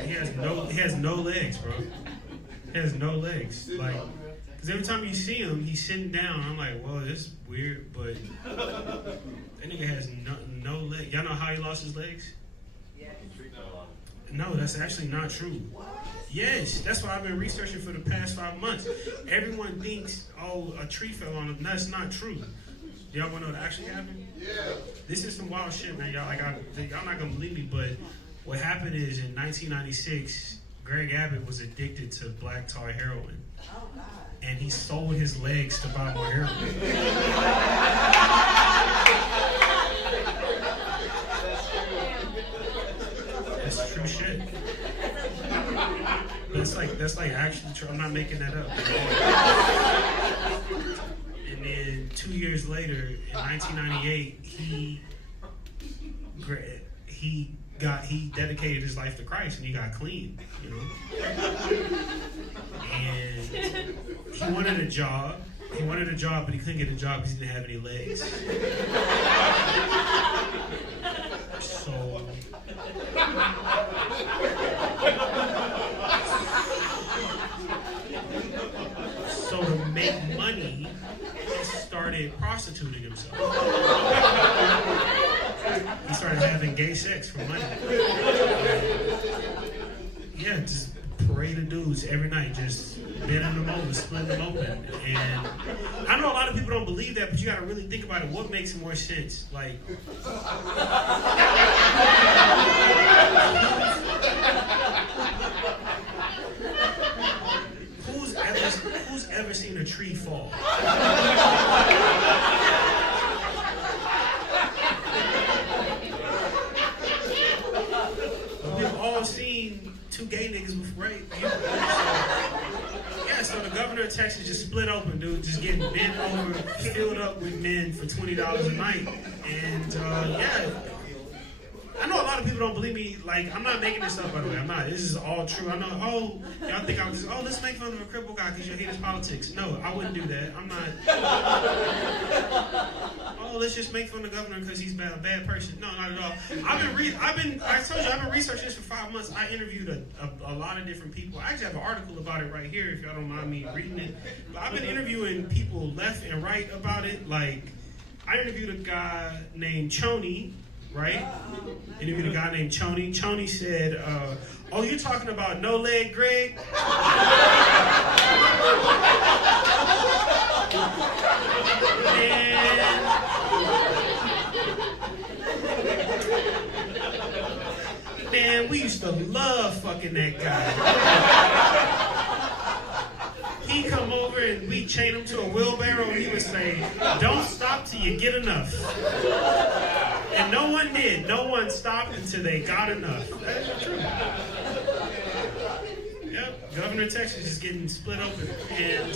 he has no legs, bro. He has no legs. Like, because every time you see him, he's sitting down. I'm like, well, this is weird, but that nigga has no legs. Y'all know how he lost his legs? No, that's actually not true. Yes, that's what I've been researching for the past 5 months. Everyone thinks, oh, a tree fell on him. That's not true. Y'all want to know what actually happened? Yeah. This is some wild shit, man. Y'all not gonna believe me, but what happened is in 1996, Greg Abbott was addicted to black tar heroin, and he sold his legs to buy more heroin. That's true shit. That's like actually true. I'm not making that up. And then 2 years later, in 1998, he dedicated his life to Christ and he got clean, you know. And he wanted a job. But he couldn't get a job because he didn't have any legs. So to make money, he started prostituting himself. He started having gay sex for money. Yeah, just parade of dudes every night, just bending them over, splitting them open. And I know a lot of people don't believe that, but you gotta really think about it. What makes more sense? Like, who's ever seen a tree fall? We've all seen two gay niggas before, right? So the governor of Texas just split open, dude, just getting bent over, filled up with men for $20 a night. And yeah, I know a lot of people don't believe me. Like, I'm not making this up, by the way. I'm not. This is all true. I know, y'all think I was just, let's make fun of a crippled guy because you hate his politics. No, I wouldn't do that. I'm not. Let's just make fun of the governor because he's a bad person. No, not at all. I told you, I've been researching this for 5 months. I interviewed a lot of different people. I actually have an article about it right here if y'all don't mind me reading it. But I've been interviewing people left and right about it. Like, I interviewed a guy named Choney, right? Interviewed a guy named Choney. Choney said, you're talking about no leg Greg? Man, we used to love fucking that guy. He'd come over and we'd chain him to a wheelbarrow and he would say, don't stop till you get enough. And no one did. No one stopped until they got enough. That is true. Yep, Governor of Texas is getting split open. And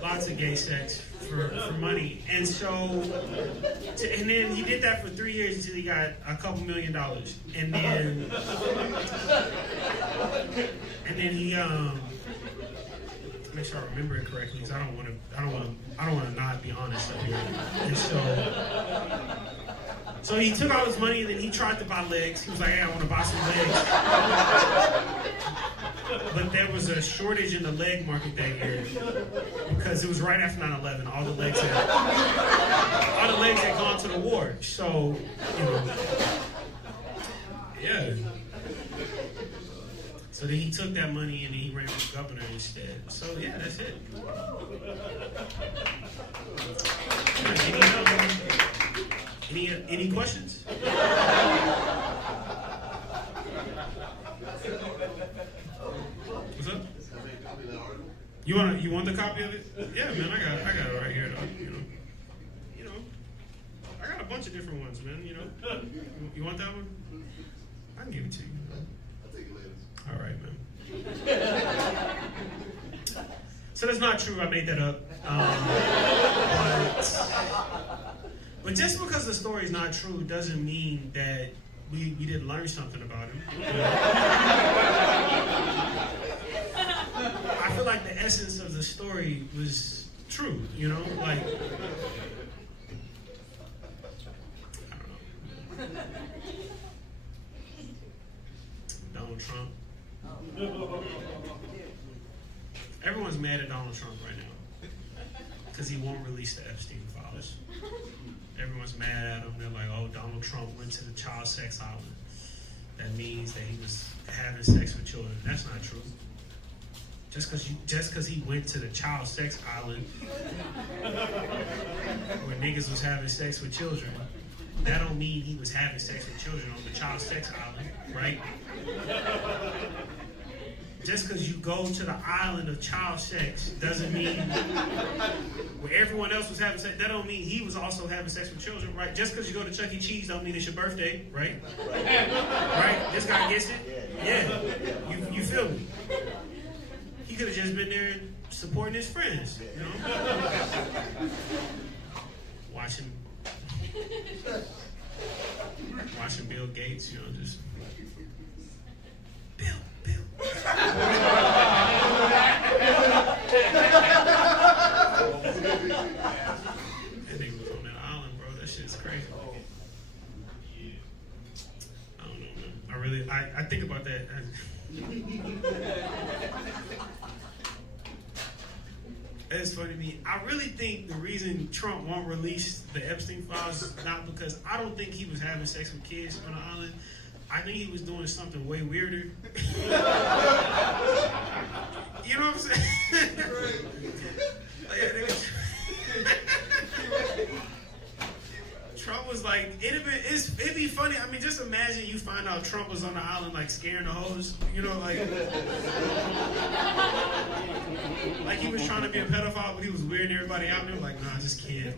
lots of gay sex for money. And so, and then he did that for 3 years until he got a couple $1 million. And then he, make sure I remember it correctly, because I don't want to not be honest up here. And so he took all his money and then he tried to buy legs. He was like, hey, I want to buy some legs. But there was a shortage in the leg market that year because it was right after 9/11. All the legs had gone to the war. So, you know, yeah. So then he took that money and he ran for governor instead. So yeah, that's it. Any questions? What's up? You want the copy of it? Yeah, man, I got it right here, dog. You know, I got a bunch of different ones, man. You know, you want that one? I can give it to you. I'll take it later. All right, man. So that's not true. I made that up. But just because the story is not true doesn't mean that we didn't learn something about him. You know? I feel like the essence of the story was true. You know, like I don't know. Donald Trump. Everyone's mad at Donald Trump right now because he won't release the Epstein files. Everyone's mad at him. They're like, oh, Donald Trump went to the child sex island. That means that he was having sex with children. That's not true. Just because he went to the child sex island where niggas was having sex with children, that don't mean he was having sex with children on the child sex island, right? Just because you go to the island of child sex doesn't mean where everyone else was having sex, that don't mean he was also having sex with children, right? Just because you go to Chuck E. Cheese don't mean it's your birthday, right? Right? This guy gets it? Yeah. You feel me? He could have just been there supporting his friends, you know? Watching Bill Gates, you know, just Bill. That nigga was on that island, bro. That shit's crazy. I don't know, man. I think about that. It's funny to me. I really think the reason Trump won't release the Epstein files is not because I don't think he was having sex with kids on the island. I think he was doing something way weirder. You know what I'm saying? Trump was like, it'd be funny. I mean, just imagine you find out Trump was on the island, like scaring the hoes. You know, like he was trying to be a pedophile, but he was weirding everybody out. And they were like, nah, I just can't.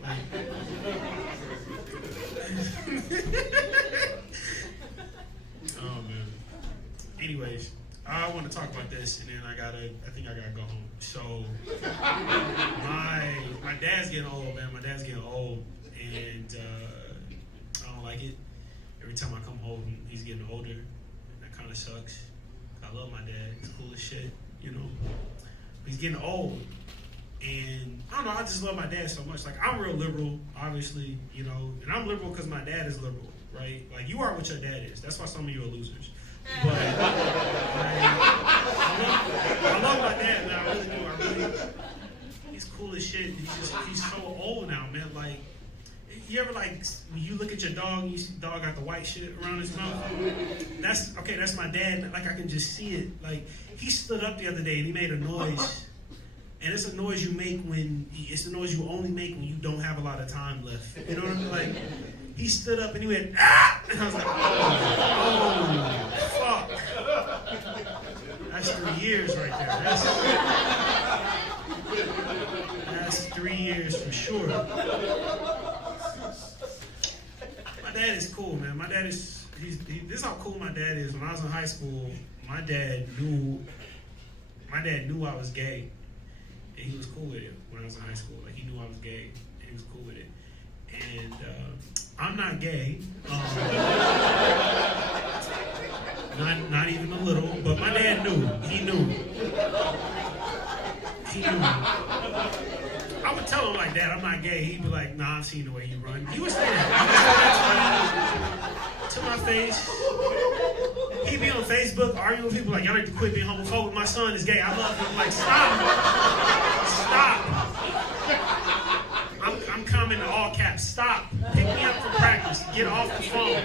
Oh man. Anyways, I want to talk about this, and then I think I gotta go home. So, my dad's getting old, man. My dad's getting old, and I don't like it. Every time I come home, he's getting older, and that kind of sucks. I love my dad. He's cool as shit, you know. He's getting old, and I don't know. I just love my dad so much. Like, I'm real liberal, obviously, you know, and I'm liberal because my dad is liberal. Right? Like, you are what your dad is. That's why some of you are losers. But I love my dad, man. I really do. He's cool as shit. He's so old now, man. Like, you ever, like, when you look at your dog and you see the dog got the white shit around his mouth? That's my dad. Like, I can just see it. Like, he stood up the other day and he made a noise. And it's a noise you make it's a noise you only make when you don't have a lot of time left. You know what I mean? Like, he stood up and he went, ah! And I was like, oh, fuck. That's 3 years right there. That's 3 years for sure. My dad is cool, man. My dad is, this is how cool my dad is. When I was in high school, my dad knew I was gay. And he was cool with it when I was in high school. Like, he knew I was gay, and he was cool with it. And I'm not gay. Not even a little, but my dad knew. He knew. I would tell him like, Dad, I'm not gay. He'd be like, nah, I've seen the way you run. He would say that to my face. He'd be on Facebook arguing with people like, y'all need to quit being homophobic. My son is gay. I love him. Like, stop. I'm coming to all caps. Stop. Pick me up for practice. Get off the phone.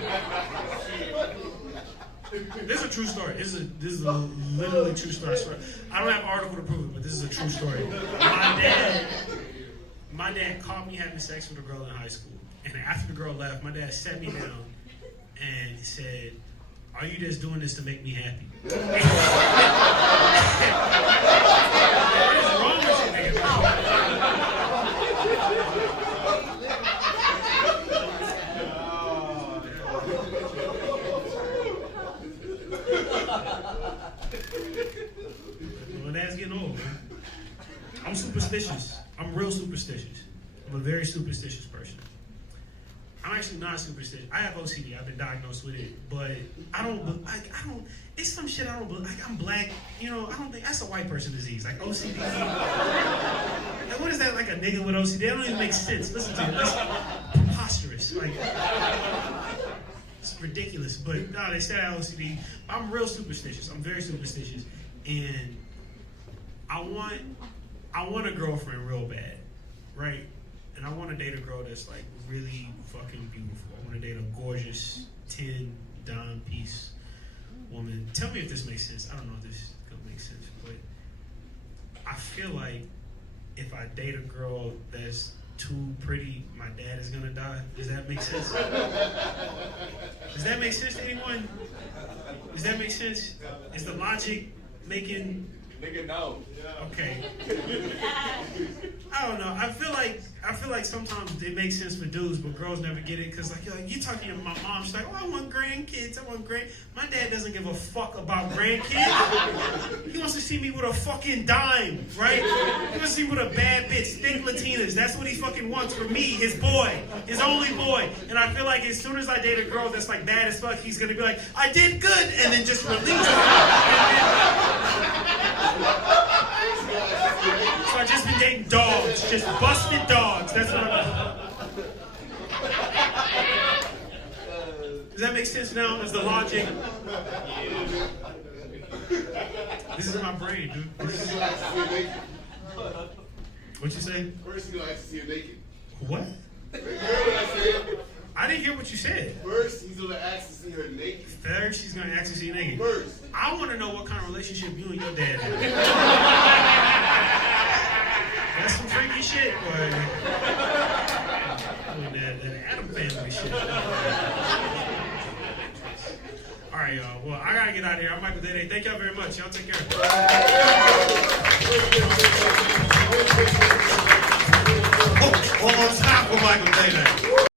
This is a true story. This is a literally true story. I don't have an article to prove it, but this is a true story. My dad caught me having sex with a girl in high school. And after the girl left, my dad sat me down and he said, are you just doing this to make me happy? What is wrong with you, nigga? My dad's getting old, man. I'm superstitious. I'm real superstitious. I'm a very superstitious person. I'm actually not superstitious. I have OCD. I've been diagnosed with it, but I don't. It's some shit I don't believe. Like, I'm black, you know. I don't think that's a white person disease. Like, OCD. Like, what is that? Like a nigga with OCD? That don't even make sense. Listen to it. That's preposterous. Like, ridiculous. But no, they said I had OCD. I'm real superstitious. I'm very superstitious, and I want a girlfriend real bad, right? And I want to date a girl that's like really fucking beautiful. I want to date a gorgeous 10 dime piece woman. Tell me if this makes sense. I don't know if this is gonna make sense, but I feel like if I date a girl that's too pretty, my dad is gonna die. Does that make sense? Does that make sense to anyone? Does that make sense? Is the logic making? Nigga, no. Okay. I don't know. I feel like sometimes it makes sense for dudes, but girls never get it because like you talk to my mom, she's like, oh, I want grandkids. My dad doesn't give a fuck about grandkids. He wants to see me with a fucking dime, right? He wants to see me with a bad bitch, thick Latinas. That's what he fucking wants for me, his boy, his only boy. And I feel like as soon as I date a girl that's like bad as fuck, he's gonna be like, I did good, and then just release her. So I just been dating dogs, just busted dogs. That's what I'm. Does that make sense now? Is the logic? This is my brain, dude. What you say? First, you gonna ask to see her naked. What? You heard what I said? I didn't hear what you said. First, he's gonna ask to see her naked. Third, she's gonna ask to see you naked. First. I want to know what kind of relationship you and your dad have. That's some freaky shit, boy. That Adam family shit. All right, y'all. Well, I gotta get out of here. I'm Mycal Dédé. Thank y'all very much. Y'all take care. One more time for Mycal Dédé.